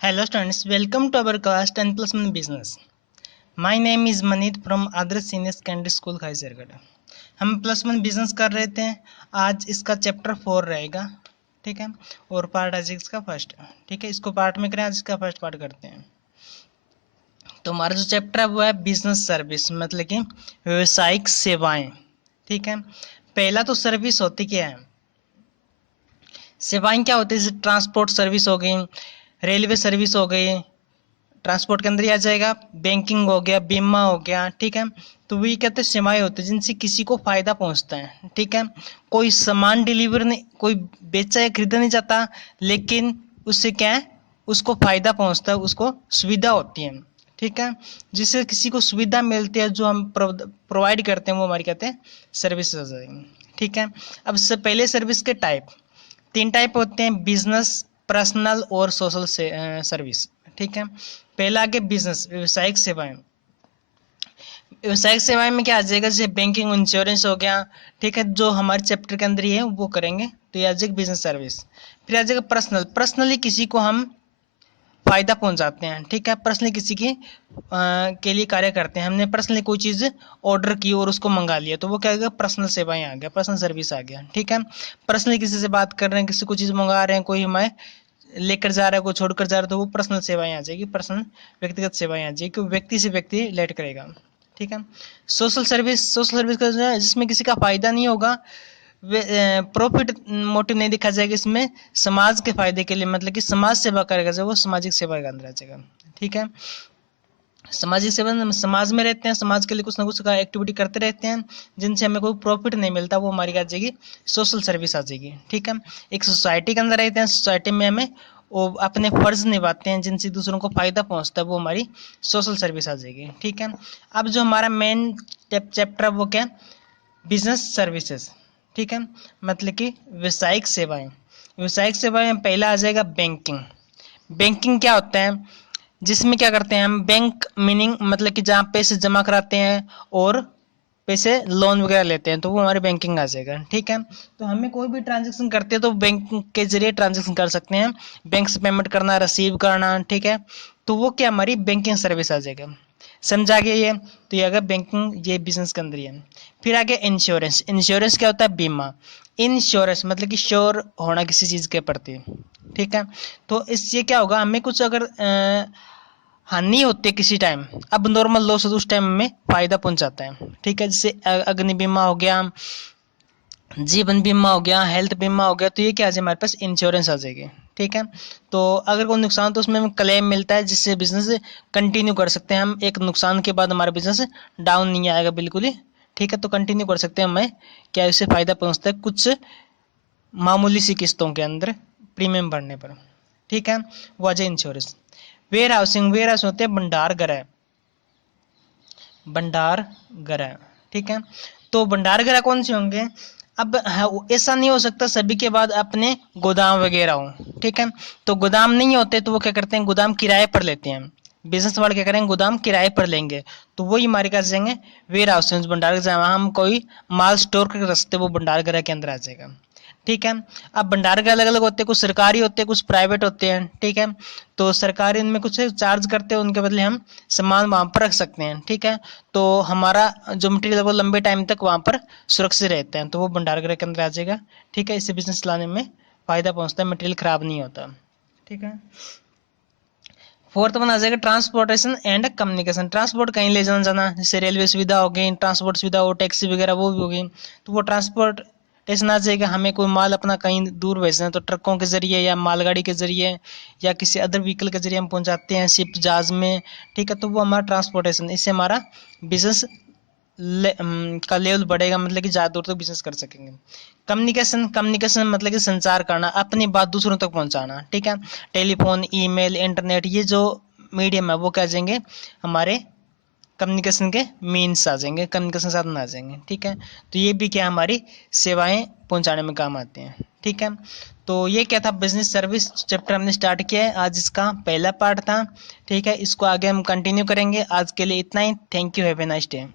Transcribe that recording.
Hello students, welcome to our class 10 plus 1 business. My name is Manit from Adarsh Senior Secondary School खाईसरगढ़। हम plus one business कर रहे थे। आज इसका chapter 4 रहेगा, ठीक है, और पार्ट आज इसका फर्स्ट, ठीक है। इसको पार्ट में करें, आज इसका फर्स्ट पार्ट करते हैं। तो हमारा जो चैप्टर है वो है बिजनेस सर्विस, मतलब कि व्यवसायिक सेवाएं, ठीक है। पहला तो सर्विस होती क्या है, सेवाएं क्या होती है, जैसे ट्रांसपोर्ट सर्विस हो गई, रेलवे सर्विस हो गई, ट्रांसपोर्ट के अंदर ही आ जाएगा, बैंकिंग हो गया, बीमा हो गया, ठीक है। तो वही कहते हैं सेवाएं होती है जिनसे किसी को फायदा पहुंचता है, ठीक है। कोई सामान डिलीवर नहीं, कोई बेचा या खरीदा नहीं जाता, लेकिन उससे क्या है, उसको फायदा पहुंचता है, उसको सुविधा होती है, ठीक है। जिससे किसी को सुविधा मिलती है, जो हम प्रोवाइड करते हैं, वो हमारी कहते हैं सर्विस हो जाएगी, ठीक है। अब इससे पहले सर्विस के टाइप, तीन टाइप होते हैं, बिजनेस, पर्सनल और सोशल सर्विस, ठीक है। पहला आगे बिजनेस, व्यवसायिक सेवाएं। व्यवसायिक सेवाएं में क्या आ जाएगा, जैसे बैंकिंग, इंश्योरेंस हो गया, ठीक है, जो हमारे चैप्टर के अंदर ही है वो करेंगे, तो ये आ जाएगा बिजनेस सर्विस। फिर आ जाएगा पर्सनल, पर्सनली किसी को हम फायदा पहुंचाते हैं, ठीक है। पर्सनली किसी की के लिए कार्य करते हैं, हमने पर्सनली कोई चीज़ ऑर्डर की और उसको मंगा लिया, तो वो क्या आएगा, पर्सनल सेवाएं आ गया, पर्सनल सर्विस आ गया, ठीक है। पर्सनली किसी से बात कर रहे हैं, किसी को चीज़ मंगा रहे हैं, कोई हमें लेकर जा रहा है, कोई छोड़कर जा रहा है, तो वो पर्सनल सेवाएं आ जाएगी, पर्सनल व्यक्तिगत सेवाएं आ जाएगी, क्योंकि व्यक्ति से व्यक्ति रिलेट करेगा, ठीक है। सोशल सर्विस, सोशल सर्विस का जो है जिसमें किसी का फायदा नहीं होगा, प्रॉफिट मोटिव नहीं दिखा जाएगा, इसमें समाज के फायदे के लिए, मतलब कि समाज सेवा करेगा, जो वो सामाजिक सेवा के अंदर आ जाएगा, ठीक है। सामाजिक सेवा, समाज में रहते हैं, समाज के लिए कुछ ना कुछ का एक्टिविटी करते रहते हैं, जिनसे हमें कोई प्रॉफिट नहीं मिलता, वो हमारी आ जाएगी सोशल सर्विस आ जाएगी, ठीक है। एक सोसाइटी के अंदर रहते हैं, सोसाइटी में हमें वो अपने फर्ज निभाते हैं, जिनसे दूसरों को फायदा पहुंचता है, वो हमारी सोशल सर्विस आ जाएगी, ठीक है। अब जो हमारा मेन चैप्टर वो क्या, बिजनेस सर्विसेज, ठीक है, मतलब कि व्यवसायिक सेवाएं। व्यवसायिक सेवाएं पहला आ जाएगा बैंकिंग। बैंकिंग क्या होता है, जिसमें क्या करते हैं हम, बैंक मीनिंग मतलब कि जहाँ पैसे जमा कराते हैं और पैसे लोन वगैरह लेते हैं, तो वो हमारे बैंकिंग आ जाएगा, ठीक है। तो हमें कोई भी ट्रांजेक्शन करते हैं तो बैंक के जरिए ट्रांजेक्शन कर सकते हैं, बैंक से पेमेंट करना, रिसीव करना, ठीक है। तो वो क्या हमारी बैंकिंग सर्विस आ जाएगा, समझा गया ये। तो ये अगर बैंकिंग, ये बिजनेस के अंदर ही है। फिर आगे इंश्योरेंस, इंश्योरेंस क्या होता है, बीमा। इंश्योरेंस मतलब कि श्योर होना किसी चीज के प्रति, ठीक है। तो इससे क्या होगा, हमें कुछ अगर हानि होती है किसी टाइम, अब नॉर्मल लॉस उस टाइम में फायदा पहुंचाता है, ठीक है। जैसे अग्नि बीमा हो गया, जीवन बीमा हो गया, हेल्थ बीमा हो गया, तो ये क्या आ जाए, हमारे पास इंश्योरेंस आ जाएगी, ठीक है। तो अगर कोई नुकसान तो उसमें क्लेम मिलता है, जिससे बिजनेस कंटिन्यू कर सकते हैं हम, एक नुकसान के बाद हमारा बिजनेस डाउन नहीं आएगा बिल्कुल ही, ठीक है। तो कंटिन्यू कर सकते हैं, हमें क्या इससे फायदा पहुंचता है कुछ मामूली सी किस्तों के अंदर प्रीमियम भरने पर, ठीक है। वो आ जाए insurance. Warehousing, warehouse होते हैं भंडार गृह, भंडार गृह, ठीक है। तो भंडार गृह कौन से होंगे, अब ऐसा नहीं हो सकता सभी के बाद अपने गोदाम वगैरह हो, ठीक है। तो गोदाम नहीं होते तो वो क्या करते हैं, गोदाम किराए पर लेते हैं, बिजनेस वाले क्या करेंगे, गोदाम किराए पर लेंगे, तो वही हमारे पास जाएंगे वेयर हाउस, भंडार जहाँ हम कोई माल स्टोर करके रख सकते, वो भंडार गृह के अंदर आ जाएगा, ठीक है। अब भंडार गृह अलग अलग होते हैं, कुछ सरकारी होते हैं, कुछ प्राइवेट होते हैं, ठीक है। तो सरकारी उनमें कुछ चार्ज करते हैं, उनके बदले हम सामान वहां पर रख सकते हैं, ठीक है। तो हमारा जो मटेरियल वो लंबे टाइम तक वहां पर सुरक्षित रहते हैं, तो वो भंडार गृह के अंदर आ जाएगा, ठीक है। इससे बिजनेस चलाने में फायदा पहुंचता है, मटेरियल खराब नहीं होता, ठीक है। फोर्थ वन आ जाएगा ट्रांसपोर्टेशन एंड कम्युनिकेशन, ट्रांसपोर्ट कहीं ले जाना जाना, जैसे रेलवे सुविधा हो गई, ट्रांसपोर्ट सुविधा हो, टैक्सी वगैरह वो भी हो गई, तो वो ट्रांसपोर्टेशन आ जाएगा। हमें कोई माल अपना कहीं दूर भेजना है तो ट्रकों के जरिए या मालगाड़ी के जरिए या किसी अदर व्हीकल के जरिए हम पहुंचाते हैं, शिप जहाज में, ठीक है। तो वो हमारा ट्रांसपोर्टेशन, इससे हमारा बिजनेस का लेवल बढ़ेगा, मतलब कि ज़्यादा दूर तक बिजनेस कर सकेंगे। कम्युनिकेशन, कम्युनिकेशन मतलब कि संचार करना, अपनी बात दूसरों तक पहुंचाना, ठीक है। टेलीफोन, ईमेल, इंटरनेट, ये जो मीडियम है वो क्या जाएंगे, हमारे कम्युनिकेशन के मीन्स आ जाएंगे, कम्युनिकेशन साधन आ जाएंगे, ठीक है। तो ये भी क्या हमारी सेवाएं पहुंचाने में काम आते हैं, ठीक है। तो ये क्या था, बिजनेस सर्विस चैप्टर हमने स्टार्ट किया है, आज इसका पहला पार्ट था, ठीक है। इसको आगे हम कंटिन्यू करेंगे, आज के लिए इतना ही। Thank you, have a nice day.